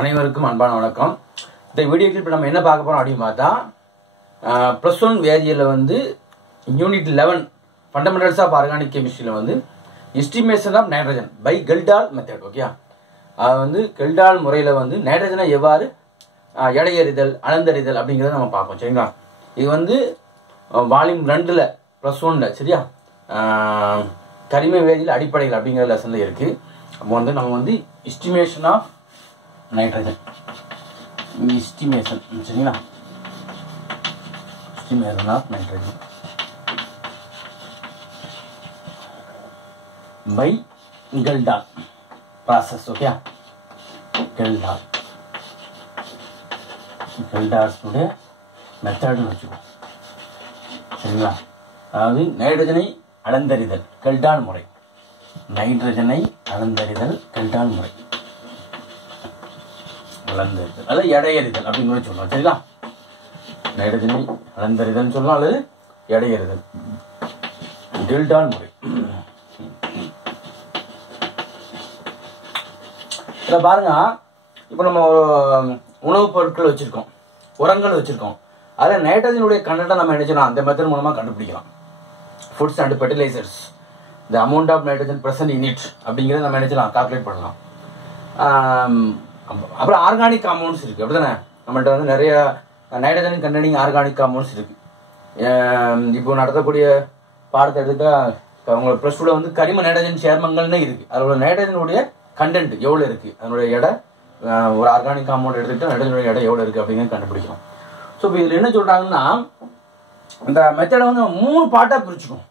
அனைவருக்கும் அன்பான வணக்கம். இந்த வீடியோ கிளிப் நம்ம என்ன பார்க்க போறோம் அப்படின்னு பார்த்தா +1 வேதியியல்ல வந்து யூனிட் 11 ஃபண்டமெண்டல்ஸ் ஆஃப் ஆர்கானிக் கெமிஸ்ட்ரியில வந்து estimation of nitrogen by Kjeldahl method. Okay, அது வந்து கெல்டால் முறையில் வந்து நைட்ரஜனை எவ்வாறு எடையறிதல் அளந்தறிதல் அப்படிங்கிறத நம்ம பார்ப்போம். சரிங்களா? இது வந்து வால்யூம் 2ல் +1ல சரியா கரிம வேதியியல் அடிப்படைகள் அப்படிங்கிற லெசன்ல இருக்கு. அப்போ வந்து நம்ம வந்து எஸ்டிமேஷன் ஆஃப் நைட்ரஜன் எஸ்டிமேஷன் சரிங்களா estimation of nitrogen by Kjeldahl process. Okay, கெல்டால்ஸுடைய மெத்தட்னு வச்சுக்கோ. சரிங்களா? அதாவது நைட்ரஜனை அளந்தறிதல் கெல்டால் முறை, நைட்ரஜனை அளந்தறிதல் கெல்டால் முறை, அளந்தறிதல் அல்லது எடையறிதல் அப்படின்னு சொல்லலாம். சரிங்களா? நைட்ரஜனை அளந்தறிதல் சொல்லலாம் அல்லது எடையறிதல் கெல்டால் முறை. இதை பாருங்க, இப்போ நம்ம உணவுப் பொருட்கள் வச்சிருக்கோம், உரங்கள் வச்சிருக்கோம். அதில் நைட்ரஜனுடைய கண்டென்ட்டை நம்ம நினைச்சோம் அந்த மெத்தட் மூலமா கண்டுபிடிக்கலாம். Foods and fertilisers the amount of nitrogen present in it அப்படிங்கிறத நம்ம நினைச்சலாம் கால்குலேட் பண்ணலாம். அப்புறம் ஆர்கானிக் காம்பவுண்ட்ஸ் இருக்கு, அப்படிதானே? நம்மள்ட்ட வந்து நிறைய நைட்ரஜன் கண்டெய்னிங் ஆர்கானிக் காம்பவுண்ட்ஸ் இருக்கு. இப்போ நடத்தக்கூடிய பாடத்தை எடுத்துட்டா உங்களை +2ல வந்து கரிம நைட்ரஜன் சேர்மங்கள்னு இருக்கு. அதோட நைட்ரஜனுடைய கண்டென்ட் எவ்வளோ இருக்கு, அதனுடைய எடை ஒரு ஆர்கானிக் காம்பவுண்ட் எடுத்துக்கிட்டு நைட்ரஜனுடைய எடை எவ்வளோ இருக்கு அப்படிங்கிறது கண்டுபிடிக்கணும். ஸோ இப்போ இதில் என்ன சொல்றாங்கன்னா, இந்த மெத்தடை வந்து 3 பார்ட்டாக பிரிச்சுக்கும்.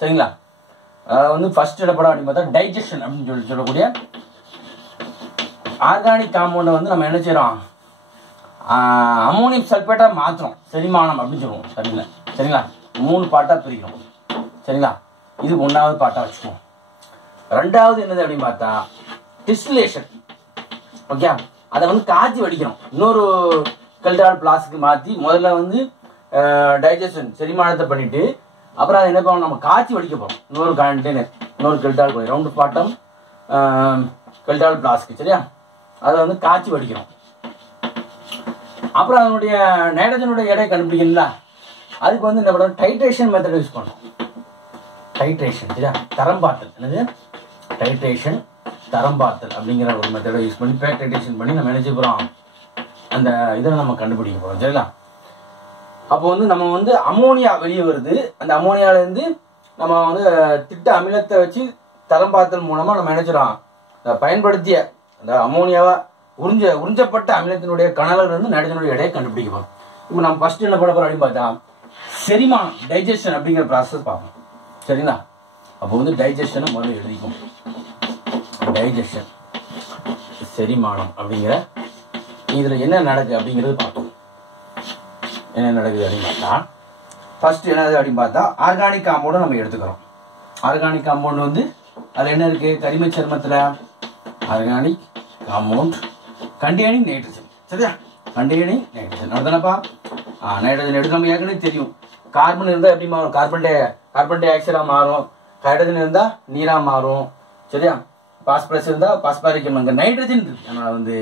சரிங்களா? வந்து ஃபர்ஸ்ட் இடப்படம் அப்படின்னு பார்த்தா டைஜஷன் அப்படின்னு சொல்லக்கூடிய ஆர்கானிக் காம்பவுண்டை வந்து நம்ம என்ன செய்யறோம், அமோனியம் சல்பேட்டா மாத்திரம் செரிமானம் அப்படின்னு சொல்லுவோம். சரிங்களா? 3 பார்ட்டாக பிரிக்கிறோம். சரிங்களா? இது 1வது பார்ட்டாக வச்சுக்குவோம். 2வது என்னது அப்படின்னு பார்த்தா டிஸ்டிலேஷன். ஓகே, அதை வந்து காய்ச்சி வடிக்கணும். இன்னொரு கெல்டால் பிளாஸ்க்கு மாற்றி முதல்ல வந்து டைஜஷன் செரிமானத்தை பண்ணிட்டு அப்புறம் அதை என்ன பண்ணணும், நம்ம காய்ச்சி வடிக்க போகிறோம். இன்னொரு கண்டெய்னர், இன்னொரு கெல்டால் ரவுண்டு பாட்டம் கெல்டால் பிளாஸ்க்கு. சரியா? அதை வந்து காய்ச்சி வடிக்கணும். அப்புறம் அதனுடைய நைட்ரஜனுடைய எடை கண்டுபிடிக்கணும்ல, அதுக்கு வந்து என்ன பண்ணுறோம், டைட்ரேஷன் மெத்தட் யூஸ் பண்ணணும். டைட்ரேஷன் சரியா, தரம் பார்த்தல். என்னது டைட்ரேஷன், தரம் பார்த்தல் அப்படிங்கிற ஒரு மெத்தடை யூஸ் பண்ணி டைட்ரேஷன் பண்ணி நம்ம நினைச்சு போகிறோம் அந்த இதில் நம்ம கண்டுபிடிக்க போகிறோம். சரிங்களா? அப்போ வந்து நம்ம வந்து அமோனியா வெளியே வருது. அந்த அமோனியாவிலேருந்து நம்ம வந்து திட்ட அமிலத்தை வச்சு தரம் பார்த்தல் மூலமாக நம்ம நினைச்சிடோம் பயன்படுத்திய அந்த அமோனியாவை உறிஞ்சப்பட்ட அமிலத்தினுடைய கனலில் இருந்து நைட்ரஜனுடைய எடையை கண்டுபிடிக்க போகிறோம். இப்போ நம்ம ஃபர்ஸ்ட் என்ன பண்ண போகிறோம் அப்படின்னு பார்த்தா செரிமானம் டைஜஷன் அப்படிங்கிற ப்ராசஸ் பார்ப்போம். சரிங்களா? அப்போ வந்து டைஜஷனை முதல்ல எழுதிக்கும். டைஜஷன் செரிமானம் அப்படிங்கிற இதில் என்ன நடக்குது அப்படிங்கிறது பார்த்தோம். என்ன நடக்குது அப்படின்னு பார்த்தா ஃபர்ஸ்ட் என்னது அப்படின்னு பார்த்தா ஆர்கானிக் காம்பவுண்டை நம்ம எடுத்துக்கிறோம். ஆர்கானிக் காம்பவுண்ட் வந்து அதில் என்ன இருக்கு, கரிம சேர்மத்தில் ஆர்கானிக் காம்பவுண்ட் கண்டெய்னிங் நைட்ரஜன். சரியா? கண்டெய்னிங் நைட்ரஜன் அப்படிதானப்பா. நைட்ரஜன் எடுத்து நம்ம ஏற்கனவே தெரியும். கார்பன் இருந்தால் எப்படி மாறும், கார்பன் டை ஆக்சைடாக மாறும். ஹைட்ரஜன் இருந்தால் நீராக மாறும். சரியா? பாஸ்பரஸ் இருந்தால் பாஸ்பாரிக் அமிலம். நைட்ரஜன் இருக்கு, நம்ம வந்து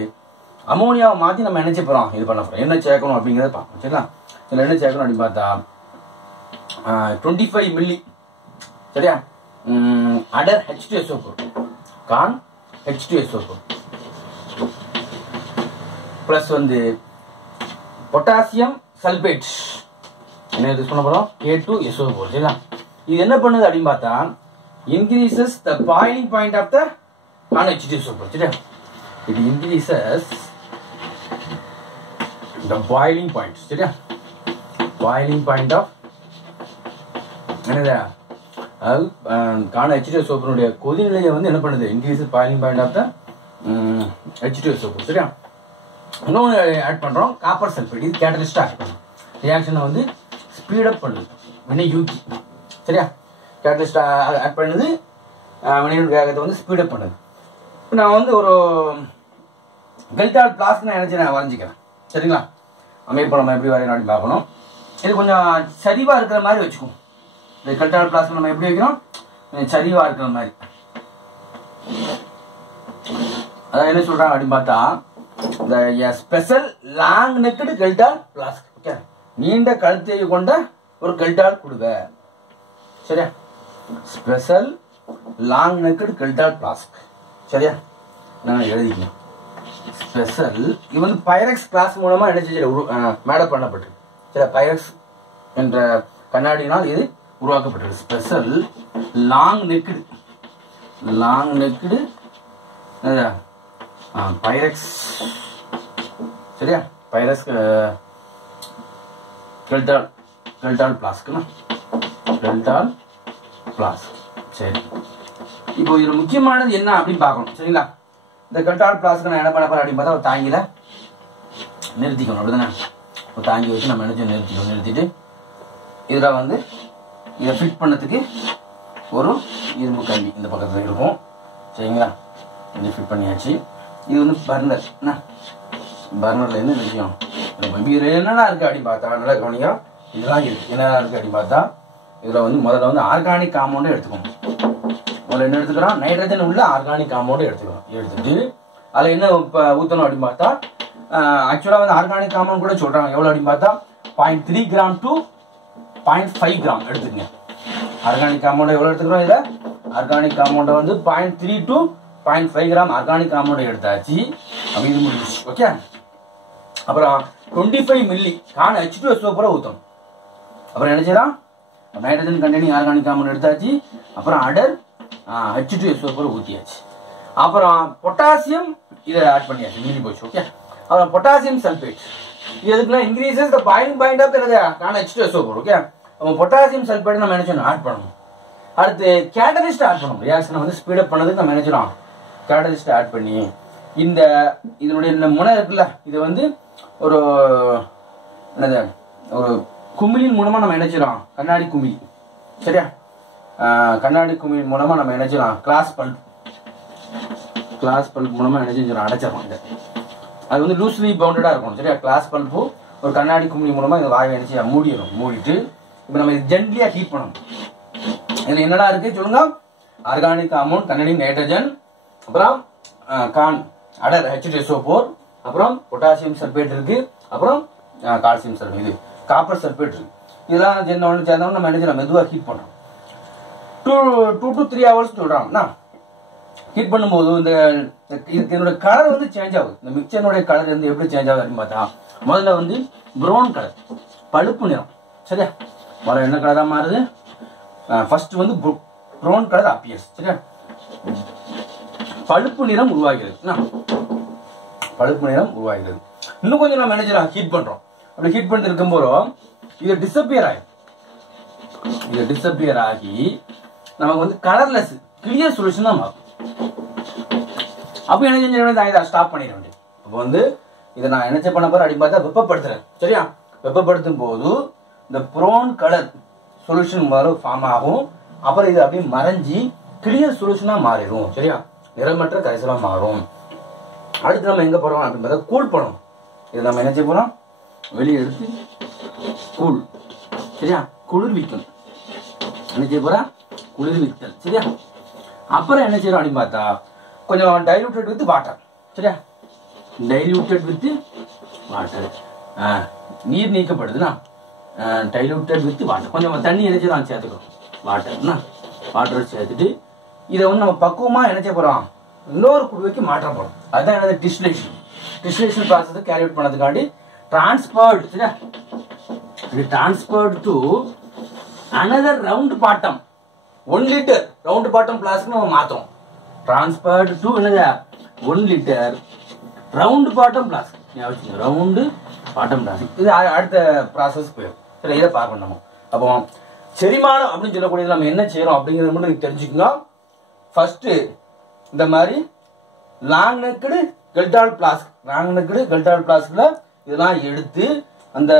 அமோனியாவை மாற்றி நம்ம என்ன செய்ய போகிறோம், இது பண்ண போகிறோம். என்ன சேர்க்கணும் அப்படிங்கிறத பார்ப்போம். சரிங்களா? இதில் என்ன சேர்க்கணும் அப்படின்னு பார்த்தா 25 மில்லி. சரியா? அடர் H2SO4 கான் H2SO4 ப்ளஸ் வந்து பொட்டாசியம் சல்பேட் என்ன யூஸ் பண்ண போகிறோம், K2SO4. சரிங்களா? இது என்ன பண்ணுது அப்படின்னு பார்த்தா increases the boiling point of the conc H2SO4. சரியா? it increases the boiling point. சரியா? boiling point of என்னது, அதாவது கான H2SO4 கொதிநிலையை வந்து என்ன பண்ணுது, increases boiling point of the H2SO4. சரியா? இன்னொன்று ஆட் பண்றோம், காப்பர் சல்பேட். இது கேட்டலிஸ்ட் ஆட் பண்ணும், ரியாக்ஷனை வந்து ஸ்பீடப் பண்ணுது, வினையூக்கி. சரியா? கேட்டலிஸ்ட் ஆட் பண்ணுது, வினையூக்கி வேகத்தை வந்து ஸ்பீடப் பண்ணுது. இப்போ நான் வந்து ஒரு கெல்டால் பிளாஸ்க் நான் நினைச்சு நான் வரைஞ்சிக்கிறேன். சரிங்களா? அமைப்பு நம்ம எப்படி வரையணும் அப்படின்னு பார்க்கணும். இது கொஞ்சம் சரிவா இருக்கிற மாதிரி வச்சுக்கோம். இந்த கெல்டால் பிளாஸ்க் நம்ம எப்படி வைக்கிறோம், சரிவா இருக்கிற மாதிரி. அதான் என்ன சொல்றாங்க அப்படின்னு பார்த்தா special long necked Kjeldahl flask. Okay, நீண்ட கழுத்தை கொண்ட ஒரு கெல்டால் கொடுங்க. சரியா, special long necked Kjeldahl flask. சரியா, நான் எழுதிக்கணும். ஸ்பெஷல் இது வந்து பைரக்ஸ் கிளாஸ் மூலமா என்ன செஞ்சு மேடப் பண்ணப்பட்டிருக்கு. சரி, பைரக்ஸ் என்ற கண்ணாடியினால் இது உருவாக்கப்பட்டிருக்கு. Special long necked Pyrex. சரியா, பைரக்ஸ் கெல்டால் பிளாஸ்க்னா கெல்டால் பிளாஸ்க். சரி, இப்போ இதுல முக்கியமானது என்ன அப்படின்னு பார்க்கணும். சரிங்களா, இந்த கெல்டால் பிளாஸ்க் நான் என்ன பண்ண போறேன் அப்படின்னு பார்த்தா ஒரு தாங்கில நிறுத்திக்கணும். அப்படிதானே, ஒரு தாங்கி வச்சு நம்ம என்ன நிறுத்திக்கணும். நிறுத்திட்டு இதுல வந்து இதை ஃபிட் பண்ணதுக்கு ஒரு இரும்பு கம்பி இந்த பக்கத்தில் இருக்கும். சரிங்களா, இது ஃபிட் பண்ணியாச்சு. இது வந்து பர்னர். என்ன பர்னர்ல இருந்து இந்த விஷயம் இதுல என்னென்ன இருக்கு அப்படின்னு பார்த்தா நல்லா கவனிங்க. இதெல்லாம் இருக்கு. என்னென்ன இருக்கு அப்படின்னு பார்த்தா இதுல வந்து முதல்ல வந்து ஆர்கானிக் காம்பவுண்டை எடுத்துக்கணும். முதல்ல என்ன எடுத்துக்கிறோம், நைட்ரஜன் உள்ள ஆர்கானிக் காம்பவுண்டை எடுத்துக்கிறோம். எடுத்துட்டு அதில் என்ன ஊற்றணும் அப்படின்னு பார்த்தா ஆக்சுவலாக வந்து ஆர்கானிக் காம்பவுண்ட் கூட சொல்றாங்க. எவ்வளோ அப்படின்னு பார்த்தா 0.3 கிராம் டு 0.5 கிராம் எடுத்துக்கங்க. ஆர்கானிக் காம்பவுண்டை எவ்வளோ எடுத்துக்கிறோம், இதில் ஆர்கானிக் காம்பவுண்டை வந்து 0.3 டு 0.5 கிராம் ஆர்கானிக் காம்பவுண்டை எடுத்தாச்சு. அப்படி இது முடிச்சு. ஓகே, அப்புறம் 25 மில்லி கான் H2SO பூரா ஊற்றணும். அப்புறம் என்ன செய்யலாம், நைட்ரஜன் கண்டெய்னிங் ஆர்கானிக் காம்பவுண்ட் எடுத்தாச்சு. அப்புறம் அடர் H2SO பூரா ஊற்றியாச்சு. அப்புறம் பொட்டாசியம் இதை ஆட் பண்ணியாச்சு, மீறி போச்சு. ஓகே, அப்புறம் பொட்டாசியம் சல்பேட் இது எதுக்குன்னா increases the boiling point of conc H2SO பூரா. ஓகே, பொட்டாசியம் சல்பேட் நம்ம என்ன செய்யணும், ஆட் பண்ணணும். அடுத்து கேட்டலிஸ்ட் ஆட் பண்ணணும். ரியாக்ஷனை வந்து ஸ்பீடப் பண்ணதுக்கு நம்ம என்ன செய்யணும், கேட்டலிஸ்ட் ஆட் பண்ணி இந்த இதனுடைய இந்த முனை இருக்குல்ல, இது வந்து ஒரு என்னது ஒரு குமிழின் மூலமா நம்ம என்ன செய்யறோம், கண்ணாடி குமிழி. சரியா, கண்ணாடி குமிழி மூலமா நம்ம என்ன செய்யலாம், கிளாஸ் பல்ப் மூலமா என்ன செஞ்சிடும், அடைச்சிடறோம். இதை அது வந்து லூஸ்லி பவுண்டடா இருக்கணும். சரியா, கிளாஸ் பல்பு ஒரு கண்ணாடி குமிழி மூலமா இந்த வாயை என்ன செய்ய மூடிடும். மூடிட்டு இப்போ நம்ம இது ஜென்ட்லியா ஹீட் பண்ணணும். இதுல என்னடா இருக்கு சொல்லுங்க, ஆர்கானிக் காம்பவுண்ட் கண்டெய்னிங் நைட்ரஜன், அப்புறம் கான் அடர் H2SO4, அப்புறம் பொட்டாசியம் சல்பேட் இருக்கு, அப்புறம் கால்சியம் சல்பேட், இது காப்பர் சல்பேட் இருக்கு. இதெல்லாம் சேர்ந்தவொன்னு நம்ம என்ன செய்யலாம், மெதுவாக ஹீட் பண்றோம். 2 to 3 ஹவர்ஸ் சொல்றாங்கன்னா ஹீட் பண்ணும்போது இந்த இதனுடைய கலர் வந்து சேஞ்ச் ஆகுது. இந்த மிக்சனுடைய கலர் வந்து எப்படி சேஞ்ச் ஆகுது அப்படின்னு பார்த்தா முதல்ல வந்து ப்ரௌன் கலர், பழுப்பு நிறம். சரியா, முதல்ல என்ன கலரா மாறுது, ஃபர்ஸ்ட் வந்து ப்ரௌன் கலர் அப்பியர்ஸ். சரியா, பழுப்பு நிறம் உருவாகிறது. பழுப்பு நிறம் உருவாகிறது. இன்னும் கொஞ்சம் நம்ம என்ன செய்யலாம், ஹீட் பண்றோம். அப்படி ஹீட் பண்ணிட்டு இருக்கும்போது இது டிஸப்பியர் ஆகும். இது டிஸப்பியர் ஆகி நமக்கு வந்து கலர்லெஸ் கிளியர் சொல்யூஷன் தான் மாறும். அப்போ என்ன செஞ்ச ஸ்டாப் பண்ணிட வேண்டியது. அப்போ வந்து இதை நான் என்ன பண்ண போறேன் அப்படின்னு பார்த்தா வெப்பப்படுத்துறேன். சரியா, வெப்பப்படுத்தும் போது இந்த ப்ரௌன் கலர் சொல்யூஷன் முதல்ல ஃபார்ம் ஆகும். அப்புறம் இது அப்படியே மறைஞ்சி கிளியர் சொல்யூஷனா மாறிடும். சரியா, நிறமற்ற கரைசலா மாறும். அடுத்து நம்ம எங்க போறோம் அப்படின்னு பார்த்தா கூல் பண்ணணும். இதை நம்ம என்ன செய்ய போறோம், வெளியே எடுத்து கூல். சரியா, குளிர்விக்கணும். என்ன செய்ய போறோம், குளிர்வித்தல். சரியா, அப்புறம் என்ன செய்யறோம் அப்படின்னு பார்த்தா கொஞ்சம் டைலூட்டட் வித் வாட்டர். சரியா, டைலூட்டட் வித் வாட்டர், நீர் நீக்கப்படுதுன்னா டைலூட்டட் வித் வாட்டர். கொஞ்சம் தண்ணி என்ன செய்யறோம் சேர்த்துக்கிறோம், வாட்டர்னா வாட்டர் சேர்த்துட்டு இதை வந்து நம்ம பக்குவமா என்ன செய்ய போறோம், இன்னொரு குடுவைக்கு மாற்ற போறோம். அதுதான் என்னது distillation. Distillation process carry out பண்ணதுக்காண்டி டிரான்ஸ்பர்ட். சரியா, இது transferred to another round bottom 1 liter round bottom flask நம்ம மாத்துறோம். டிரான்ஸ்பர்ட் டு என்னது 1 liter round bottom flask. ஞாபகம், round bottom flask. இது அடுத்த ப்ராசஸ் போயிடும். சரி, இதை பார்க்கணும் நம்ம. அப்போ செரிமானம் அப்படின்னு சொல்லக்கூடியது நம்ம என்ன செய்யறோம் அப்படிங்கிறது மட்டும் தெரிஞ்சுக்கோங்க. ஃபர்ஸ்ட் இந்த மாதிரி long necked Kjeldahl flask, long necked Kjeldahl பிளாஸ்க்ல இதெல்லாம் எடுத்து அந்த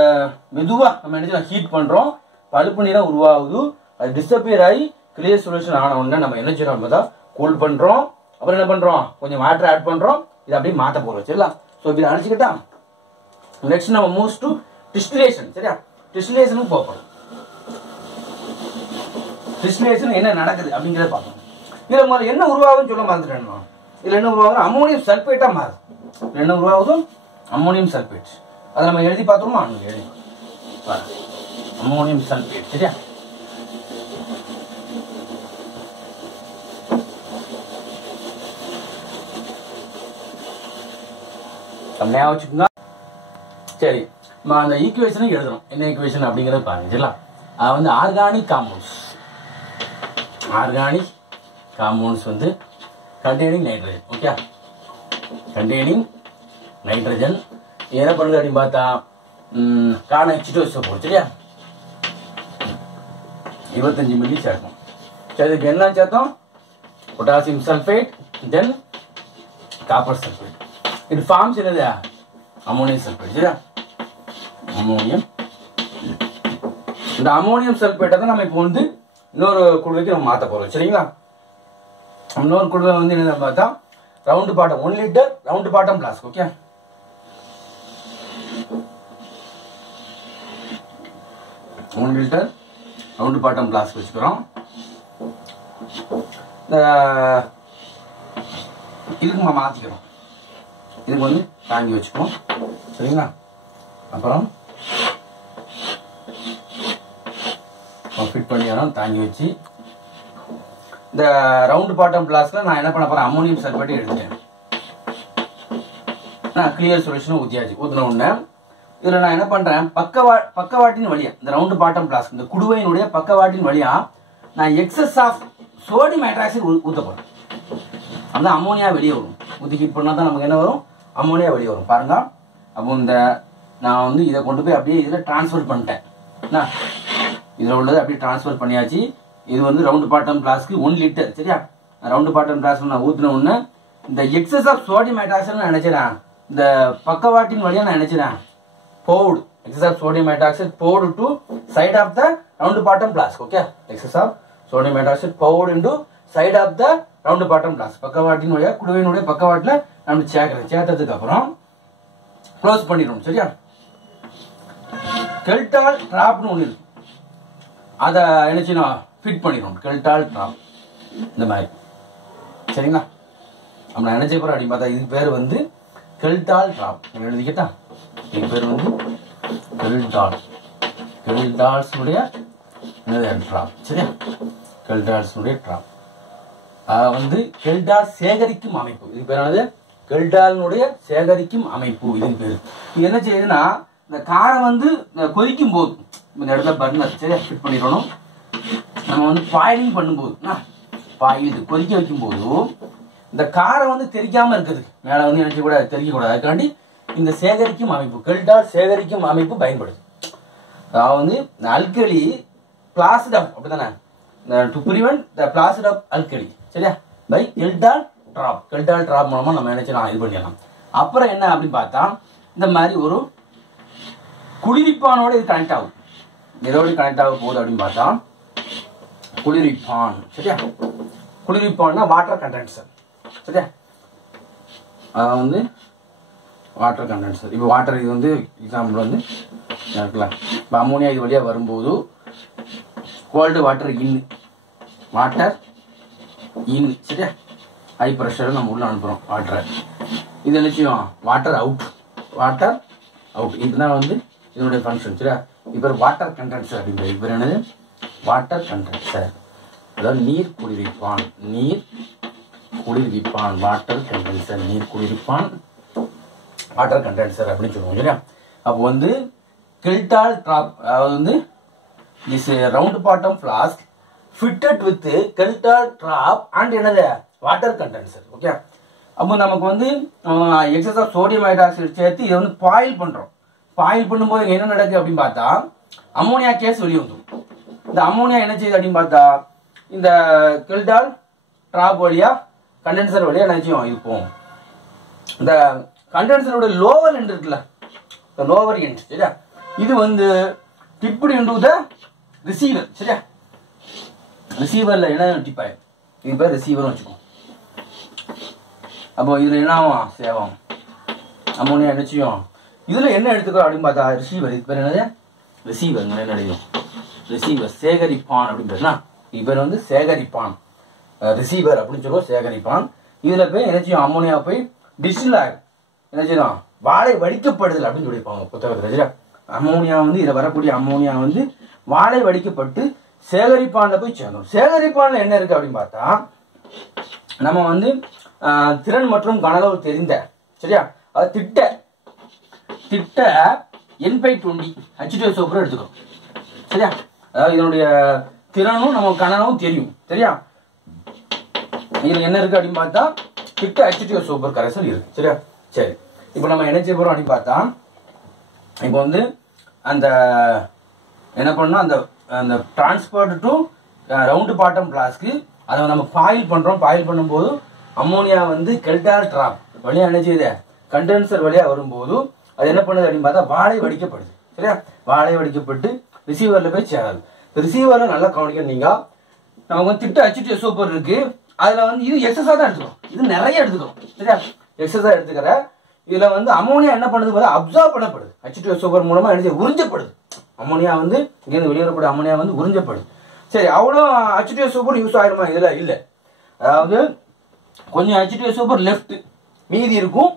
மெதுவா நம்ம என்ன ஹீட் பண்றோம். பழுப்பு நிறம் உருவாகுது. அது டிஸப்பியர் ஆகி கிளியர் சொல்யூஷன் ஆன உடனே நம்ம என்ன செய்யறோம், தான் கூல் பண்றோம். அப்புறம் என்ன பண்றோம், கொஞ்சம் வாட்டர் ஆட் பண்றோம். இதை அப்படியே மாத்த போறோம். சரிங்களா, ஸோ இப்படி அணைச்சிக்கிட்டா நெக்ஸ்ட் நம்ம மூவ்ஸ் டு டிஸ்டிலேஷன். சரியா, டிஸ்டிலேஷனுக்கு போகிறோம். டிஸ்டிலேஷன் என்ன நடக்குது அப்படிங்கிறத பார்க்கணும். இதுல முதல்ல என்ன உருவாகுன்னு சொல்ல மறந்துட்டேன். இதுல என்ன உருவாகும், அமோனியம் சல்பேட்டா மாறுது. என்ன உருவாகுது? Ammonium sulphate. அதை நம்ம எழுதி பார்த்தோமா? எழுதி அம்மோனியம் சல்பேட். சரியா? ஞாபகம் வச்சுக்கோங்க. சரி, நம்ம அந்த ஈக்குவேஷனை எழுதணும். என்ன ஈக்குவேஷன் அப்படிங்கறது பாருங்க. சரிங்களா? அது வந்து ஆர்கானிக் காம்பவுண்ட்ஸ் வந்து containing nitrogen. Okay, containing nitrogen என்ன பண்ணுது அப்படின்னு பார்த்தா கார்பன் H2SO போடும். சரியா? 25 மில்லி சேர்க்கும். சரி, இதுக்கு என்ன சேர்த்தோம்? பொட்டாசியம் சல்பேட், தென் காப்பர் சல்பேட். இது ஃபார்ம்ஸ் என்னது? Ammonium sulphate. சரியா? அமோனியம். இந்த அமோனியம் சல்பேட்டை தான் நம்ம இப்போ வந்து இன்னொரு குழுவைக்கு நம்ம மாற்ற போறோம். சரிங்களா? இன்னொரு குழுவை வந்து என்ன பார்த்தா round bottom 1 litre round bottom flask. Okay, round bottom flask வச்சுக்கிறோம். இதுக்கு நம்ம மாத்திக்கிறோம். இதுக்கு வந்து தாங்கி வச்சுக்கோம். சரிங்களா? அப்புறம் ஃபிட் பண்ணிடுறோம். தாங்கி வச்சு இந்த ரவுண்ட் பாட்டம் பிளாஸ்க்ல நான் என்ன பண்ண போறேன்? அம்மோனியம் சல்பேட் எடுத்துட்டேன். நான் கிளியர் சொல்யூஷன் ஊத்தியாச்சு. ஊத்தின உடனே இதுல நான் என்ன பண்றேன்? பக்கவாட்டின் வழியா இந்த ரவுண்ட் பாட்டம் பிளாஸ்க் இந்த குடுவையினுடைய பக்கவாட்டின் வழியா நான் எக்ஸஸ் ஆஃப் சோடியம் ஹைட்ராக்சைடு ஊத்த போறேன். அந்த அம்மோனியா வெளியே வரும். ஊத்தி ஹீட் பண்ணா தான் நமக்கு என்ன வரும்? அம்மோனியா வெளியே வரும். பாருங்க. அப்போ இந்த நான் வந்து இதை கொண்டு போய் அப்படியே இதுல டிரான்ஸ்ஃபர் பண்ணிட்டேன். இதுல உள்ளது அப்படியே டிரான்ஸ்ஃபர் பண்ணியாச்சு. இது வந்து ரவுண்ட் பாட்டம் பிளாஸ்க் 1 லிட்டர். சரியா? ரவுண்ட் பாட்டம் பிளாஸ்க் நான் ஊத்தின உடனே இந்த எக்ஸஸ் ஆஃப் சோடியம் ஹைட்ராக்சைடு நான் நினைச்சிடறேன். இந்த பக்கவாட்டின் வழியா நான் நினைச்சிடறேன் poured excess of sodium hydroxide poured to side of the round bottom flask. Okay, excess of sodium hydroxide poured into side of the round bottom flask. பக்கவாட்டின் வழியா குடுவையினுடைய பக்கவாட்டில நம்ம சேர்த்ததுக்கு அப்புறம் க்ளோஸ் பண்ணிடுறோம். சரியா? கெல்டால் டிராப்னு ஒன்று இருக்கு. அதை என்னச்சுன்னா ஃபிட் பண்ணிடுறோம். கெல்டால் டிராப் இந்த மாதிரி. சரிங்களா? நம்ம நினைச்ச போறோம் அப்படின்னு பார்த்தா இதுக்கு பேர் வந்து கெல்டால் டிராப். எழுதிக்கிட்டா இது பேர் வந்து கெல்டால்ஸுடைய டிராப். சரியா? கெல்டால்ஸுடைய டிராப் வந்து கெல்டால் சேகரிக்கும் அமைப்பு. இது பேரானது கெல்டாலினுடைய சேகரிக்கும் அமைப்பு. இதுக்கு பேரு. இது என்ன செய்யுதுன்னா இந்த காரை வந்து கொதிக்கும் போது இந்த இடத்துல பர்னர் சரியா ஃபிட் பண்ணிடணும். நம்ம வந்து பாயிலிங் பண்ணும்போது பாயில் கொதிக்க வைக்கும் போது இந்த காரை வந்து தெரிக்காம இருக்குது. மேல வந்து என்ன செய்யக்கூடாது? தெரிக்க கூடாது. அதுக்காண்டி இந்த சேகரிக்கும் அமைப்பு கெல்டால் சேகரிக்கும் அமைப்பு பயன்படுது. அதாவது வந்து அல்கலி பிளாஸ்ட் ஆஃப் அப்படித்தானே to prevent the blast of alkali. சரியா? பை கெல்டால் டிராப் மூலமா நம்ம நினைச்சலாம் இது பண்ணிடலாம். அப்புறம் என்ன அப்படின்னு பார்த்தா இந்த மாதிரி ஒரு குளிர்விப்பானோட இது கனெக்ட் ஆகும். எதோட கனெக்ட் ஆக போகுது அப்படின்னு பார்த்தா குளிர்விப்பான். சரியா? குளிர்விப்பான்னா வாட்டர் கண்டென்சர். சரியா? வந்து வாட்டர் கண்டென்சர். இப்போ வாட்டர் இது வந்து எக்ஸாம்பிள் வந்து இருக்கலாம். இப்போ அமோனியா இது வழியாக வரும்போது கோல்டு வாட்டர் இன் சரியா? ஹை ப்ரெஷர் நம்ம உள்ள அனுப்புகிறோம் வாட்டரை. இது என்ன செய்யும்? வாட்டர் அவுட் இதுதான் வந்து இதனுடைய ஃபங்க்ஷன். சரியா? இப்போ வாட்டர் கண்டென்சர் அப்படின்றது இப்போ என்னது? Water condenser. அதாவது நீர் குளிர்விப்பான் வாட்டர் கண்டென்சர் நீர் குளிர்விப்பான் வாட்டர் கண்டென்சர் அப்படின்னு சொல்லுவோம். சரியா? அப்போ வந்து கெல்டால் டிராப் அதாவது வந்து this round bottom flask fitted with Kjeldahl trap and என்னது? Water condenser. ஓகே, அப்போ நமக்கு வந்து எக்ஸஸ் ஆஃப் சோடியம் ஹைட்ராக்சைடு சேர்த்து இதை வந்து பாயில் பண்றோம். பாயில் பண்ணும்போது என்ன நடக்குது அப்படின்னு பார்த்தா அமோனியா கேஸ் வெளியே வந்துடும். இந்த அமோனியா என்ன செய்யுது அப்படின்னு பார்த்தா இந்த கெல்டால் டிராப் வழியா கண்டென்சர் வழியா என்ன செய்யும்? இருக்கும். இந்த கண்டென்சரோட லோவர் எண்ட் இருக்குல்ல, லோவர் எண்ட். சரியா? இது வந்து டிப்டு இன்டு த ரிசீவர். சரியா? ரிசீவர்ல என்ன டிப் ஆயிடும்? இது பேர் ரிசீவர் வச்சுக்கோ. அப்போ இதுல என்ன ஆகும்? சேவம் அமோனியா என்ன செய்யும்? இதுல என்ன எடுத்துக்கிறோம் அப்படின்னு பார்த்தா ரிசீவர். இது பேர் என்னது? ரிசீவர். என்ன அடையும்? ரிசீவர் சேகரிப்பான் அப்படின்னு. இது பேர் வந்து சேகரிப்பான். ரிசீவர் அப்படின்னு சொல்லுவோம். சேகரிப்பான். இதுல போய் என்ன செய்யும்? அமோனியா போய் டிஸ்டில் ஆகும். என்ன செய்யணும், வாழை வடிக்கப்படுதல் அப்படின்னு சொல்லியிருப்பாங்க புத்தகத்தில். சரியா, அம்மோனியா வந்து இதில் வரக்கூடிய அம்மோனியா வந்து வாழை வடிக்கப்பட்டு சேகரிப்பான்ல போய் சேரும். சேகரிப்பான்ல என்ன இருக்கு அப்படின்னு பார்த்தா, நம்ம வந்து திறன் மற்றும் கனளவு தெரிந்த, சரியா, அது திட்ட N/20 H2SO4 எடுத்துக்கிறோம். சரியா, அதாவது இதனுடைய திறனும் நம்ம கனவும் தெரியும். சரியா, இதுல என்ன இருக்கு அப்படின்னு பார்த்தா திட்ட H2SO4 கரைசல் இருக்கு. சரியா, சரி, இப்போ நம்ம என்ன செய்ய போறோம் அப்படின்னு பார்த்தா, இப்போ வந்து அந்த என்ன பண்ணோம், அந்த transport to round bottom flask அதை நம்ம பாயில் பண்றோம். பாயில் பண்ணும்போது அம்மோனியா வந்து கெல்டால் டிராப் வழியா என்ன செய்யுது, கண்டென்சர் வழியா வரும்போது அது என்ன பண்ணுது அப்படின்னு பார்த்தா வாழை வடிக்கப்படுது. சரியா, வாழை வடிக்கப்பட்டு ரிசீவர்ல போய் சேராது. ரிசீவர்ல நல்லா கவனிக்கணும். நீங்க நமக்கு வந்து திட்ட H2SO4 இருக்கு, அதுல வந்து இது எக்ஸஸா தான் எடுத்துக்கிறோம், இது நிறைய எடுத்துக்கிறோம். சரியா, எக்ஸஸா எடுத்துக்கிற இதுல வந்து அம்மோனியா என்ன பண்ணுது பார்த்தா அப்சார்ப் பண்ணப்படுது. H2SO4 மூலமா என்ன உறிஞ்சப்படுது. அம்மோனியா வந்து இங்கிருந்து வெளியேறக்கூடிய அம்மோனியா வந்து உறிஞ்சப்படுது. சரி, அவ்வளோ H2SO4 யூஸ் ஆயிருமா? இதுல இல்ல. அதாவது கொஞ்சம் H2SO4 லெஃப்ட் மீதி இருக்கும்,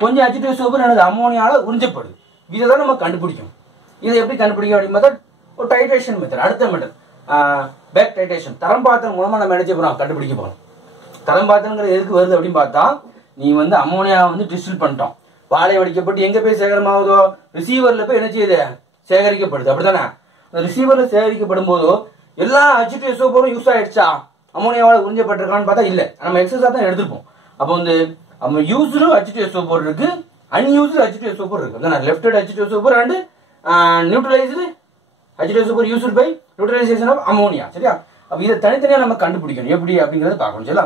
கொஞ்சம் H2SO4 எனது அம்மோனியால உறிஞ்சப்படுது. இதை தான் நம்ம கண்டுபிடிக்கும். இதை எப்படி கண்டுபிடிக்கும் அப்படின்னு பார்த்தா ஒரு டைட்ரேஷன் மெத்தட், அடுத்த மெத்தட் பேக் டைட்ரேஷன், தரம் பார்த்தல் மூலமா நம்ம நினைச்ச போறோம் கண்டுபிடிக்க போறோம். தரம் பார்த்தல்ங்கிறது எதுக்கு வருது அப்படின்னு பார்த்தா, நீ வந்து அம்மோனியா வந்து டிஸ்டில் பண்ணிட்டோம், வாழை வடிக்கப்பட்டு எங்க போய் சேகரமாகுதோ ரிசீவர்ல போய் என்ன செய்யுது, சேகரிக்கப்படுது. அப்படித்தானே, ரிசீவர்ல சேகரிக்கப்படும் போதோ எல்லா H2SO4 யூஸ் ஆயிடுச்சா, அம்மோனியாவால உறிஞ்சப்பட்டிருக்கான்னு பார்த்தா இல்ல, நம்ம எக்ஸஸா தான் எடுத்துப்போம். அப்போ வந்து நம்ம யூஸ்டு H2SO4 இருக்கு, அன்யூஸ்டு H2SO4 இருக்கு. Lefted H2SO4 and neutralised H2SO4 used by neutralisation of ammonia. சரியா, அப்ப இதை தனித்தனியா நம்ம கண்டுபிடிக்கணும் எப்படி அப்படிங்கறத பார்க்கணும். சரியா,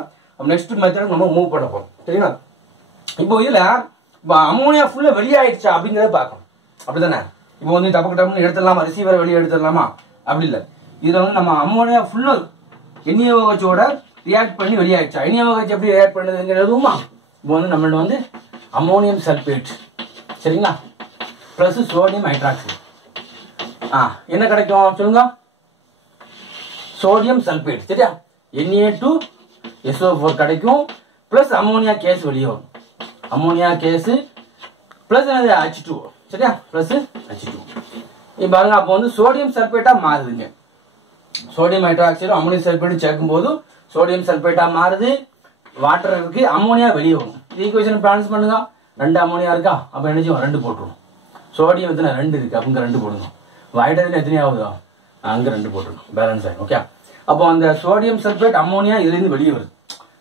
நெக்ஸ்ட் மெத்தட் நம்ம மூவ் பண்ண போறோம். சரிங்களா, இப்போ இதுல அம்மோனியா ஃபுல்லா வெளியாயிடுச்சா அப்படிங்கறத பார்க்கணும். அப்படித்தானே, இப்போ வந்து டப்புன்னு எடுத்துடலாமா, ரிசீவரை வெளியே எடுத்துடலாமா? அப்படி இல்லை, இதுல வந்து நம்ம அம்மோனியா ஃபுல்லா NaOHோட ரியாக்ட் பண்ணி வெளியாயிடுச்சா, NaOH எப்படி ரியாக்ட் பண்ணுதுங்கிறதுமா. இப்போ வந்து நம்மள்ட்ட வந்து அம்மோனியம் சல்பேட், சரிங்களா, பிளஸ் சோடியம் ஹைட்ராக்சைடு, என்ன கிடைக்கும் சொல்லுங்க, சோடியம் சல்பேட். சரியா, Na2SO4 கிடைக்கும், பிளஸ் அம்மோனியா கேஸ் வெளியே வரும், அம்மோனியா கேஸ் பிளஸ் H2O. சரியா, பிளஸ் H2O. இப்போ பாருங்க, அப்போ வந்து சோடியம் சல்பேட்டா மாறுதுங்க. சோடியம் ஹைட்ராக்சைடு அம்மோனியம் சல்பேட் சேர்க்கும் போது சோடியம் சல்பேட்டா மாறுது, வாட்டர் இருக்கு, அம்மோனியா வெளியே வரும். ஈக்குவேஷன் பேலன்ஸ் பண்ணுங்க, 2 அம்மோனியா இருக்கா, அப்ப என்ன செய்வோம், 2 போட்டுருவோம். சோடியம் எத்தனை 2 இருக்கு, அப்ப 2 போடுங்க. ஹைட்ரஜன் எத்தனை ஆகுதோ அங்க 2 போட்டுருக்கோம், பேலன்ஸ் ஆகும். ஓகே, அப்போ அந்த சோடியம் சல்பேட் அம்மோனியா இதுல இருந்து வெளியே வருது.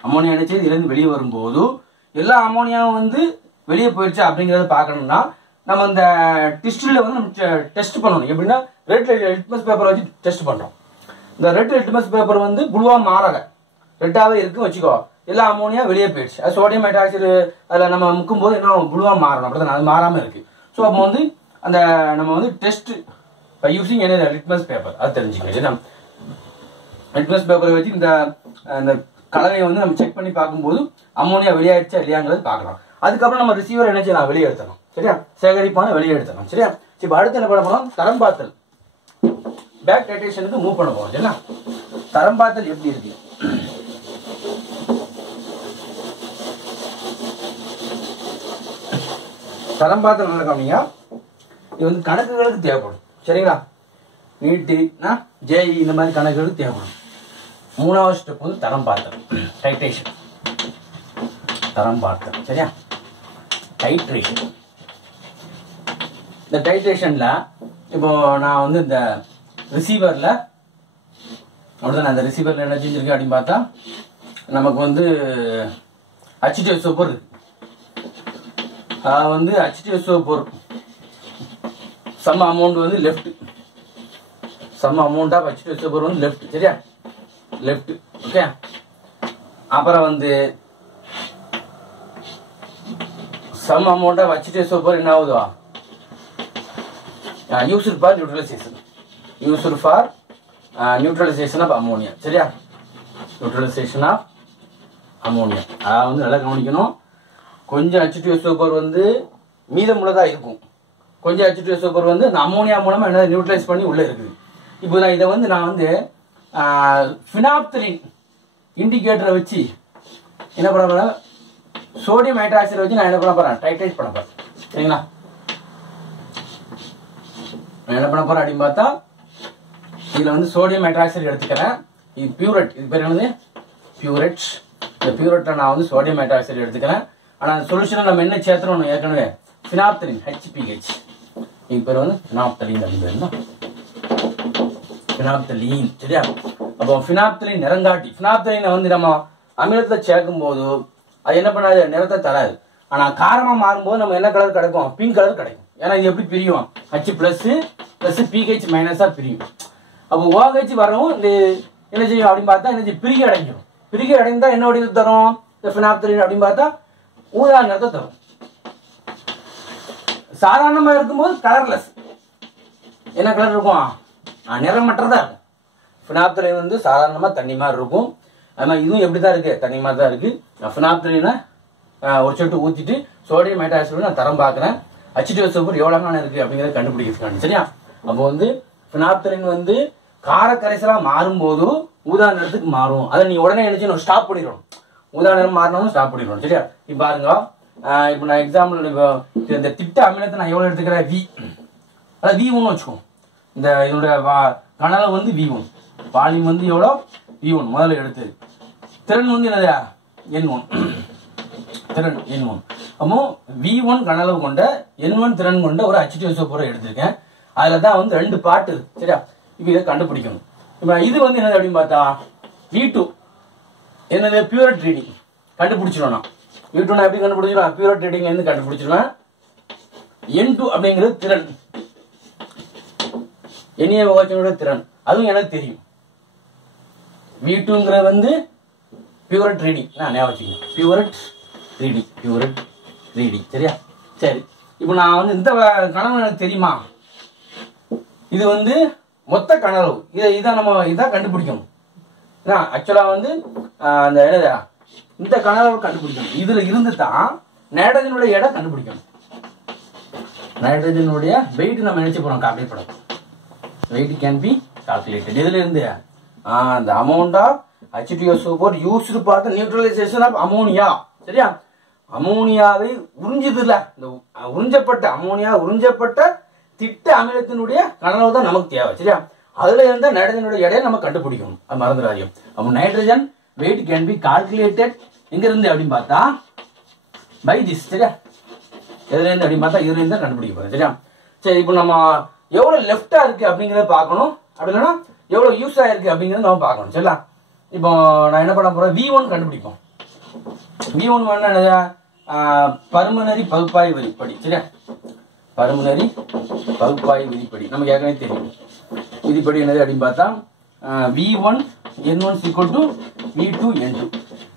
அம்மோனியா என்ன செய்யுது, இதுல இருந்து வெளியே வரும்போது எல்லா அம்மோனியாவும் வந்து வெளியே போயிடுச்சா அப்படிங்கறத பார்க்கணும்னா நம்ம அந்த டிஸ்டில்ல வந்து நம்ம டெஸ்ட் பண்ணணும். எப்படின்னா ரெட் லிட்மஸ் பேப்பர் வச்சு டெஸ்ட் பண்றோம். இந்த ரெட் லிட்மஸ் பேப்பர் வந்து ப்ளூவா மாறல, ரெட்டாவே இருக்கு வச்சுக்கோ, எல்லா அம்மோனியா வெளியே போயிடுச்சு. அது சோடியம் ஹைட்ராக்சைடு அதுல நம்ம முக்கும் போது என்ன ப்ளூவா மாறணும், அப்படிதான் அது மாறாம இருக்கு. ஸோ அப்போ வந்து அந்த நம்ம வந்து டெஸ்ட் பை யூசிங் என்ன லிட்மஸ் பேப்பர் அது தெரிஞ்சுக்கணும். லிட்மஸ் பேப்பரை வச்சு இந்த கலவையை வந்து நம்ம செக் பண்ணி பார்க்கும்போது அம்மோனியா வெளியாயிடுச்சா இல்லையாங்கிறது பார்க்கலாம். அதுக்கப்புறம் நம்ம ரிசீவர் என்ன செய்யலாம், வெளியே எடுத்தணும். சரியா, சேகரிப்பான வெளியே எடுத்தணும். சரியா, இப்போ அடுத்து என்ன பண்ண போறோம், தரம் பார்த்தல் பேக் டைட்ரேஷனுக்கு மூவ் பண்ண போறோம். சரிங்களா, தரம் பார்த்தல் எப்படி இருக்கு, தரம் பார்த்தல் நல்லா காமிங்க. இது வந்து கணக்குகளுக்கு தேவைப்படும். சரிங்களா, நீட்டு ஜேஇ இந்த மாதிரி கணக்குகளுக்கு தேவைப்படும். 3வது ஸ்டெப் வந்து தரம் பார்த்தல், டைட்ரேஷன், தரம் பார்த்தல். சரியா, டைட்ரேஷன். இந்த டைட்ரேஷன்ல இப்போ நான் வந்து இந்த ரிசீவர்ல அந்த ரிசீவர்ல என்ன செஞ்சிருக்கேன் அப்படின்னு பார்த்தா நமக்கு வந்து H2SO4 இருக்கு. வந்து H2SO4 சம் அமௌண்ட் வந்து left, some amount of H2SO4 வந்து லெஃப்ட். சரியா, லெஃப்ட். ஓகே, அப்புறம் வந்து சம் அமௌண்ட் ஆஃப் H2SO4 என்ன ஆகுதோ used for neutralisation, used for neutralisation of ammonia. சரியா, நியூட்ரலைசேஷன் ஆஃப் அமோனியா. அதாவது வந்து நல்லா கவனிக்கணும், கொஞ்சம் H2SO4 வந்து மீதமுள்ளதா இருக்கும், கொஞ்சம் H2SO4 வந்து அமோனியா மூலமா என்ன நியூட்ரலைஸ் பண்ணி உள்ள இருக்குது. இப்போ இதை வந்து நான் வந்து பினாப்தலின் இண்டிகேட்டரை வச்சு என்ன பண்ண சோடியம் ஹைட்ராக்சைடு வச்சு நான் என்ன பண்ண போறேன், டைட்ரேட் பண்ண போறேன். சரிங்களா? நான் என்ன பண்ண போறேன் அப்படின்னு பார்த்தா, இதுல வந்து சோடியம் ஹைட்ராக்சைடு எடுத்துக்கிறேன். இது பியூரட், இது பேர் என்னது, பியூரட். இந்த பியூரட்ல நான் வந்து சோடியம் ஹைட்ராக்சைடு எடுத்துக்கிறேன். ஆனா அந்த சொல்யூஷனை நம்ம என்ன சேர்த்துறோம், ஏற்கனவே பினாப்தலின், HPH. இது பேர் வந்து பினாப்தலின் அப்படின்னு, பினாப்தலின். சரியா? அப்போ பினாப்தலின் நிறங்காட்டி. பினாப்தலினை வந்து நம்ம அமிலத்தை சேர்க்கும் போது அது என்ன பண்ணாது, நிறத்தை தராது. ஆனா காரமா மாறும்போது நம்ம என்ன கலர் கிடைக்கும், பிங்க் கலர் கிடைக்கும். ஏன்னா இது எப்படி பிரியும், H பிளஸ் பிளஸ் PH மைனஸா பிரியும். அப்போ OH வரவும் இந்த என்ன செய்யும் அப்படின்னு பார்த்தா, என்ன பிரிகை அடைஞ்சிடும். பிரிகை அடைந்தா என்ன வடிவத்தை தரும், இந்த பினாப்தலின் அப்படின்னு பார்த்தா ஊதா நிறத்தை தரும். சாதாரணமா இருக்கும்போது கலர்லெஸ், என்ன கலர் இருக்கும், நிறமற்றதா இருக்கும். பினாப்தலின் வந்து சாதாரணமா தண்ணி மாதிரி இருக்கும். அது மாதிரி இதுவும் எப்படிதான் இருக்கு, தண்ணி மாதிரி தான் இருக்கு. பினாப்தலினை ஒரு சொட்டு ஊத்திட்டு சோடியம் ஹைட்ராக்சைடு நான் தரம் பார்க்கிறேன். H2O சூப்பர் எவ்வளவு இருக்கு அப்படிங்கறத கண்டுபிடிக்கிறாங்க. சரியா? அப்போ வந்து பினாப்தலின் வந்து கார கரைசலா மாறும் போது ஊதா நிறத்துக்கு மாறும். அதை நீ உடனே நினைச்சு ஸ்டாப் பண்ணிடணும். ஊதா நிறம் மாறணும், ஸ்டாப் பண்ணிடணும். சரியா? இப்ப பாருங்க, இப்ப நான் எக்ஸாம்பிள் இந்த திட்ட அமிலத்தை நான் எவ்வளவு எடுத்துக்கிறேன், V, அதாவது V1 வச்சுக்கோ. இந்த இதனுடைய கனவு வந்து V1, வால்யூம் வந்து எவ்வளோ, V1 முதல்ல எடுத்து, திறன் வந்து என்னது, N1, திறன் N1. அப்போ V1 கனளவு கொண்ட N1 திறன் கொண்ட ஒரு H2SO பொருள் எடுத்திருக்கேன். அதுல தான் வந்து 2 பார்ட் இருக்கு. சரியா? இப்ப இதை கண்டுபிடிக்கணும். இப்ப இது வந்து என்னது அப்படின்னு பார்த்தா, V2 என்னது, பியூரட் ரீடிங் கண்டுபிடிச்சிடும். நான் V2 நான் எப்படி கண்டுபிடிச்சிடும், பியூரட் ரீடிங் வந்து கண்டுபிடிச்சிடுவேன். N2 அப்படிங்கிறது திறன், NaOH திறன், அதுவும் எனக்கு தெரியும். V2ங்கிறது வந்து பியூரட் ரீடிங், நான் ஞாபகம் வச்சுக்கணும், பியூரட் ரீடிங், பியூரட் ரீடிங். சரியா? சரி, இப்போ நான் வந்து இந்த கனவு எனக்கு தெரியுமா, இது வந்து மொத்த கனவு, இதான் நம்ம இதான் கண்டுபிடிக்கணும். ஆக்சுவலா வந்து அந்த இந்த கனவை கண்டுபிடிக்கணும். இதுல இருந்து தான் நைட்ரஜனுடைய எடை கண்டுபிடிக்கணும். நைட்ரஜனுடைய வெயிட் நம்ம நினைச்சு போறோம், கால்குலேட் பண்ணணும். Weight can be calculated. இதுல இருந்து the amount of H2SO4 used for the neutralization of ammonia. சரியா? அமோனியாவை உறிஞ்சதுல, இந்த உறிஞ்சப்பட்ட அமோனியா உறிஞ்சப்பட்ட திட்ட அமிலத்தினுடைய கனவு தான் நமக்கு தேவை. சரியா? அதுல இருந்த நைட்ரஜனுடைய எடையை நம்ம கண்டுபிடிக்கணும், அது மறந்துடாதீங்க. அப்போ nitrogen weight can be calculated எங்க இருந்து அப்படின்னு பார்த்தா பை திஸ். சரியா? எதுல இருந்து அப்படின்னு பார்த்தா இதுல இருந்து கண்டுபிடிக்க போறோம். சரியா? சரி, இப்போ நம்ம எவ்வளவு லெஃப்டா இருக்கு அப்படிங்கறத பார்க்கணும். அப்படி இல்லைன்னா எவ்வளவு யூஸ் ஆயிருக்கு அப்படிங்கறத நம்ம பார்க்கணும். சரிங்களா? இப்போ நான் என்ன பண்ண போறேன், V1 கண்டுபிடிப்போம். V1 என்னது, பருமனரி பகுப்பாய்வு விதிப்படி. சரியா? பருமனரி பகுப்பாய்வு விதிப்படி நமக்கு ஏற்கனவே தெரியும். விதிப்படி என்னது அப்படின்னு பார்த்தா V1 N1 = V2 N2.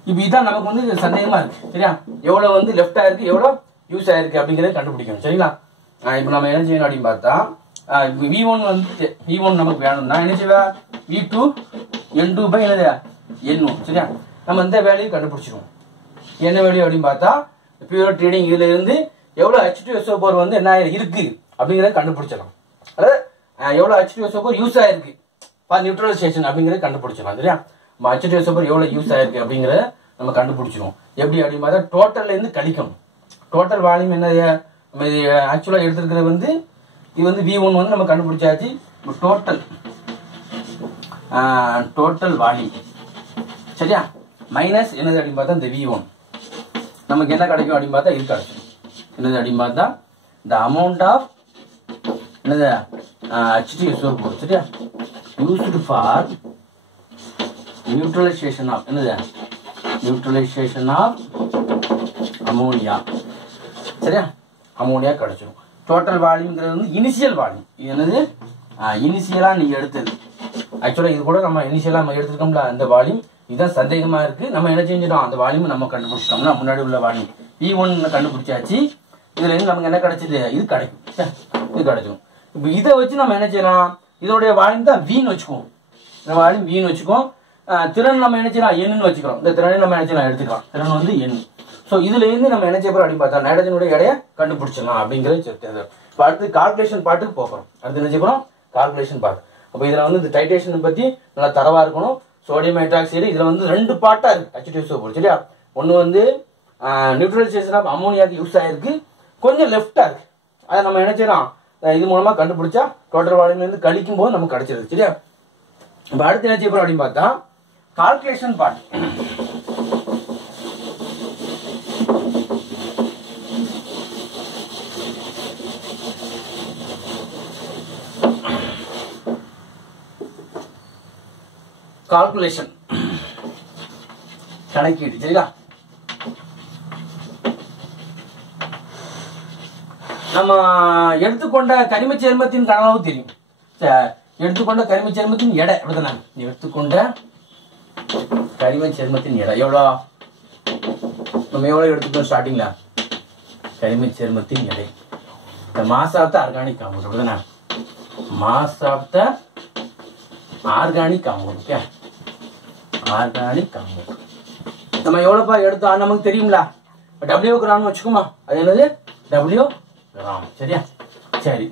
இப்போ இதான் நமக்கு வந்து சந்தேகமா இருக்கு. சரியா? எவ்வளவு வந்து லெஃப்ட் ஆயிருக்கு, எவ்வளவு யூஸ் ஆயிருக்கு அப்படிங்கறத கண்டுபிடிக்கணும். சரிங்களா? இப்போ நம்ம என்ன செய்யணும் அப்படின்னு பார்த்தா, V1 வந்து V1 நமக்கு வேணும்னா என்ன செய்வா, V2 N2 பை என்னது N1. சரியா? நம்ம இந்த வேல்யூ கண்டுபிடிச்சிருவோம். என்ன வேல்யூ அப்படின்னு பார்த்தா, பியூரட் ரீடிங் இதுல இருந்து எவ்வளவு H2SO4 வந்து என்ன இருக்கு அப்படிங்கறத கண்டுபிடிச்சிடலாம். அதாவது எவ்வளவு H2SO4 யூஸ் ஆயிருக்கு ஃபார் நியூட்ரலைசேஷன் அப்படிங்கறத கண்டுபிடிச்சிடலாம். சரியா? H2SO4 எவ்வளவு யூஸ் ஆயிருக்கு அப்படிங்கறத நம்ம கண்டுபிடிச்சிருவோம். எப்படி அப்படின்னு பார்த்தா, டோட்டல்ல இருந்து கழிக்கணும். டோட்டல் வால்யூம் என்னது, நம்ம இது ஆக்சுவலா எடுத்துக்கிறது வந்து இது வந்து V1 வந்து நம்ம கண்டுபிடிச்சாச்சு. Total volume. சரியா? மைனஸ் என்னது அப்படின்னு பார்த்தா இந்த V1 நமக்கு என்ன கிடைக்கும் அப்படின்னு பார்த்தா இது கிடைக்கும். என்னது அப்படின்னு பார்த்தா the amount of என்னது H2SO4. சரியா? used for neutralization of என்னது neutralization of ammonia. சரியா? அமோனியா கிடைச்சிடும். டோட்டல் வால்யூம்ங்கிறது வந்து இனிஷியல் வால்யூம். இது என்னது, இனிஷியலா நீங்க எடுத்தது. ஆக்சுவலா இது கூட நம்ம இனிஷியலா நம்ம எடுத்துருக்கோம்ல, அந்த வால்யூம் இதுதான் சந்தேகமா இருக்கு. நம்ம என்ன செஞ்சிட்டோம், அந்த வால்யூம் நம்ம கண்டுபிடிச்சிட்டோம்னா முன்னாடி உள்ள வால்யூம் V1 கண்டுபிடிச்சாச்சு. இதுல இருந்து நமக்கு என்ன கிடைச்சது, இது கிடைக்கும். இது கிடைக்கும். இப்போ இதை வச்சு நம்ம என்ன செய்யலாம், இதோடைய வால்யூம் தான் V வச்சுக்குவோம். இந்த வால்யூம் V வச்சுக்குவோம். திறன் நம்ம என்ன செய்யலாம், N வச்சுக்கிறோம். இந்த திறனை நம்ம என்ன செய்யலாம், எடுத்துக்கலாம். திறன் வந்து N. சோ இதுல இருந்து நம்ம என்ன செய்யறோம் அப்படின்னு பார்த்தா நைட்ரஜனுடைய எடையை கண்டுபிடிச்சிடலாம் அப்படிங்கறது. அடுத்து கால்குலேஷன் பார்ட்டுக்கு போகிறோம். அடுத்து என்ன செய்யறோம், கால்குலேஷன் பார்ட். அப்ப இதுல வந்து இந்த டைட்ரேஷன் பத்தி நல்லா தரவா இருக்கணும். சோடியம் ஹைட்ராக்சைடு இதுல வந்து 2 பார்ட்டா இருக்கு H2SO4. சரியா? ஒன்னு வந்து நியூட்ரலைசேஷன் ஆஃப் அமோனியாவுக்கு யூஸ் ஆயிருக்கு, கொஞ்சம் லெஃப்டாக இருக்கு. அதை நம்ம என்ன செய்யலாம், இது மூலமா கண்டுபிடிச்சா டோட்டல் வால்யூம்லேருந்து கழிக்கும் போது நமக்கு கிடைச்சிருக்கு. சரியா? இப்போ அடுத்து என்ன செய்ய போறோம் அப்படின்னு பார்த்தா கால்குலேஷன் பார்ட். கால்குலேஷன் கணக்கீடு. சரிங்களா? நம்ம எடுத்துக்கொண்ட கரிம சேர்மத்தின் கனவு தெரியும். எடுத்துக்கொண்ட கரிம சேர்மத்தின் எடை அப்படிதானே? எடுத்துக்கொண்ட கரிம சேர்மத்தின் எடை எவ்வளோ? நம்ம எவ்வளோ எடுத்துக்கணும் ஸ்டார்டிங்ல? கரிம சேர்மத்தின் எடை mass of the organic compound அப்படிதானே? Mass of the organic compound. Okay, organic compound நம்ம எவ்வளோப்பா எடுத்தோம் நமக்கு தெரியுங்களா? டபிள்யூ கிராம் வச்சுக்கோமா, அது என்னது? W gram. சரியா? சரி,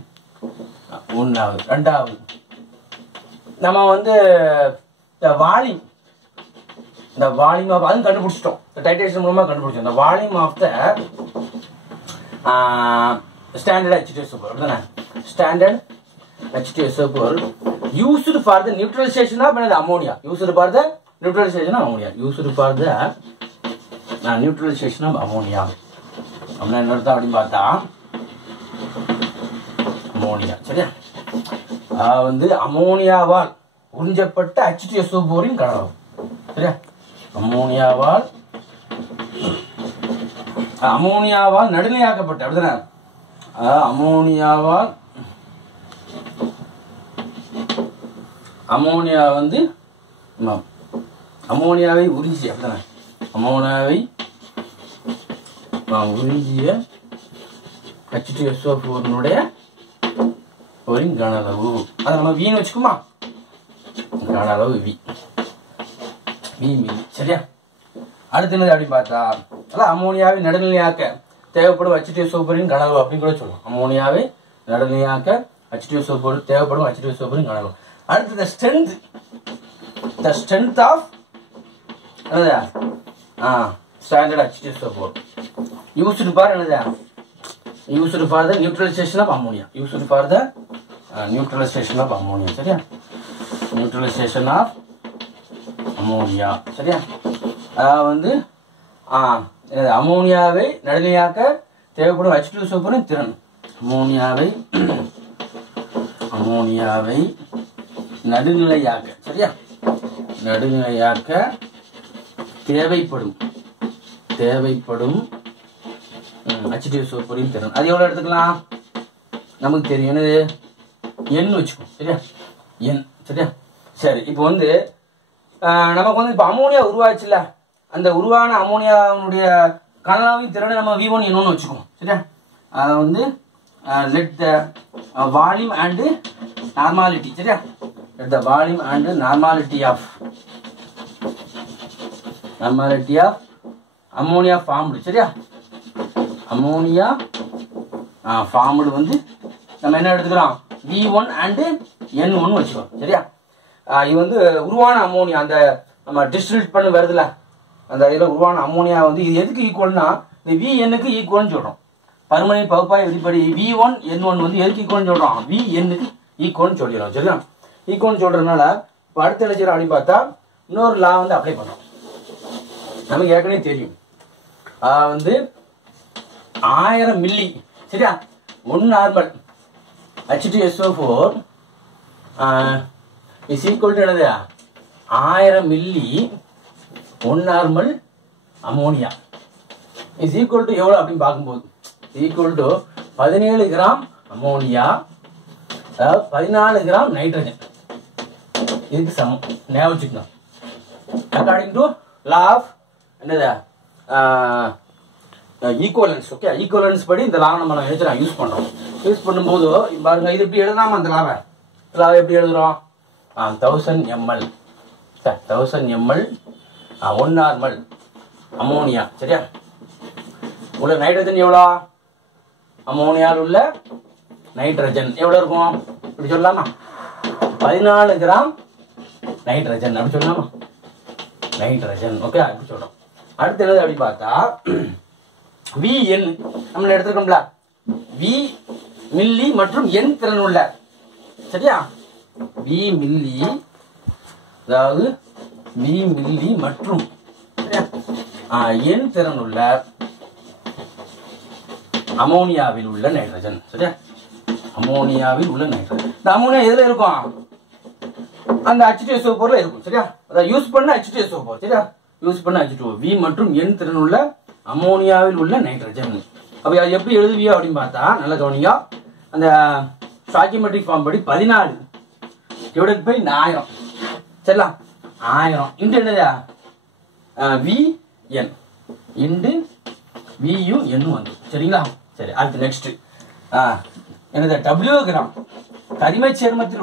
ஒன்றாவது. ரெண்டாவது நம்ம வந்து இந்த வால்யூம் ஆஃப் அதுவும் கண்டுபிடிச்சிட்டோம். டைட்ரேஷன் மூலமா கண்டுபிடிச்சோம். இந்த volume of the standard H2SO4 அப்படிதானே? Standard H2SO4 used for the neutralization of ammonia. Used for the neutralization of ammonia. Used for the neutralization of ammonia. அப்படின்னா என்ன அர்த்தம் அப்படின்னு பார்த்தா அமோனியா. சரியா? வந்து அமோனியாவால் உறிஞ்சப்பட்ட H2SO4 கலவை. சரியா? அமோனியாவால் நடுநிலையாக்கப்பட்ட அப்படிதானே? அமோனியா வந்து அமோனியாவை உறிஞ்சிய அப்படிதானே? அமோனியாவை உறிஞ்சிய H2SO4 ஒரு கன அளவு. அதை நம்ம வீண் வச்சுக்குமா? கன அளவு வி மில்லி. சரியா? அடுத்து என்னது அப்படின்னு பார்த்தா அமோனியாவை நடுநிலையாக்க தேவைப்படும் H2SO4 கன அளவு அப்படின்னு கூட சொல்லுவோம். அமோனியாவை நடுநிலையாக்க H2SO4 தேவைப்படும் H2SO4 கன அளவு. அடுத்து the strength of standard H2SO4 used for used for the neutralization of ammonia. Used for the neutralization of ammonia. சரியா? neutralization of ammonia. சரியா? வந்து அமோனியாவை நடுநிலையாக்க தேவைப்படும் H2SO4 திறன். அமோனியாவை நடுநிலையாக்க. சரியா? நடுநிலையாக்க தேவைப்படும் H2SO4 திறன். அது எவ்வளவு எடுத்துக்கலாம்? நமக்கு தெரியும். என்னது? N வச்சுக்கோ. சரியா? N. சரியா? சரி, இப்போ வந்து நமக்கு வந்து இப்போ அமோனியா உருவாச்சுல, அந்த உருவான அமோனியாவுடைய கனலாவின் திறனை நம்ம V1 N1 வச்சுக்கோம். சரியா? அதை வந்து let the volume and normality. சரியா? Let the volume and normality of ammonia formed. சரியா? அமோனியா ஃபார்ம்டு வந்து நம்ம என்ன எடுத்துக்கிறோம்? V1 and N1 வச்சுக்கோம். சரியா? இது வந்து உருவான அமோனியா, அந்த நம்ம டிஸ்டில்ட் பண்ண வருதுல, அந்த இதில் உருவான அமோனியா வந்து இது எதுக்கு ஈக்குவல்னா இந்த VNக்கு ஈக்குவல்னு சொல்கிறோம். பருமனை பகுப்பாய் விதிப்படி V1 N1 வந்து எதுக்கு ஈக்குவல்னு சொல்கிறோம்? VNக்கு ஈக்குவல்னு சொல்லிடுறோம். சரியா? ஈக்குவல்னு சொல்கிறதுனால இப்போ அடுத்த என்ன செய்யறோம் அப்படின்னு பார்த்தா இன்னொரு லா வந்து அப்ளை பண்ணுறோம். நமக்கு ஏற்கனவே தெரியும். வந்து 1000 மில்லி. சரியா? 1 normal H2SO4 is equal to என்னது? 1000 milli 1 normal ammonia is equal to எவ்வளோ அப்படின்னு பார்க்கும்போது equal to 17 gram ammonia, 14 gram nitrogen. இதுக்கு சமம். ஞாபகம் வச்சுக்கணும். அக்கார்டிங் டு லா ஆஃப் என்னது? ஈக்குவலன்ஸ். ஓகே, ஈக்குவலன்ஸ் படி இந்த லா நம்ம யூஸ் பண்றோம். யூஸ் பண்ணும்போது பாருங்க, இது எப்படி எழுதலாமா? அந்த லாவை எப்படி எழுதுறோம்? 1000 ml 1 நார்மல் அமோனியா. சரியா? உள்ள நைட்ரஜன் எவ்வளோ? அமோனியாவில் உள்ள நைட்ரஜன் எவ்வளோ இருக்கும்? இப்படி சொல்லலாமா? 14 கிராம் நைட்ரஜன் அப்படி சொல்லலாமா? நைட்ரஜன். ஓகே, அப்படி சொல்றோம். அடுத்து என்னது அப்படி பார்த்தா Vn நம்ம எடுத்துக்கோம்ல V மில்லி மற்றும் N திறன் உள்ள, சரியா? V மில்லி, அதாவது V மில்லி மற்றும் N திறன் உள்ள அமோனியாவில் உள்ள நைட்ரஜன், சரியா? அமோனியாவில் உள்ள நைட்ரஜன். இந்த அமோனியா எதுல இருக்கும்? அந்த H2SO பொருள்ல இருக்கும், சரியா? அத யூஸ் பண்ண H2SO பொருள், சரியா? யூஸ் பண்ண H2O. V மற்றும் N திறன் உள்ள அமோனியாவில் உள்ள நைட்ரஜன். அப்ப அது எப்படி எழுதுவியா அப்படின்னு பார்த்தா நல்லா கவனிங்க. அந்த ஸ்டாய்கியோமெட்ரிக் ஃபார்ம் படி 14 டிவைடட் பை 1000, சரிங்களா? 1000 இன்டு என்னது Vn இன்டு VUN வந்து, சரிங்களா? சரி, அடுத்து நெக்ஸ்ட் என்னது W கிராம் கரிம சேர்மத்தில்